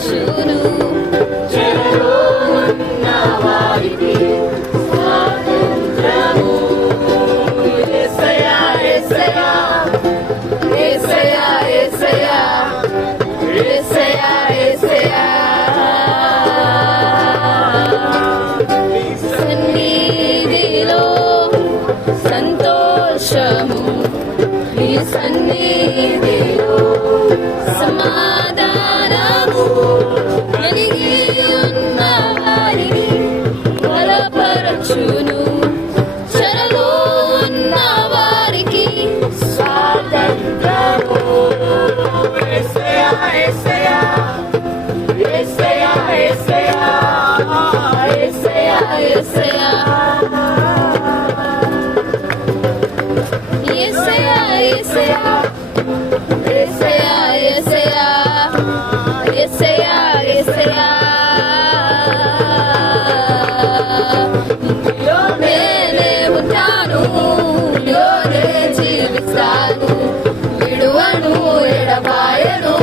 బలపరచును. చెరలో ఉన్న వారికి స్వాతంత్రము. యేసయ్యా యేసయ్యా యేసయ్యా యేసయ్యా యేసయ్యా యేసయ్యా సన్నిధిలో సంతోషము, నీ సన్నిధిలో సమాధానము. కలిగి ఉన్న వారిని బలపరచును. చెరలో ఉన్న వారికి స్వాతంత్రము. యేసయ్యా యేసయ్యా యేసయ్యా యేసయ్యా యేసయ్యా యేసయ్యా యేసయ్యా యేసయ్యా యేసయ్యా యేసయ్యా యేసయ్యా నీలోనే ఉంటాను, నీలోనే జీవిస్తాను. విడువను ఎడబాయను,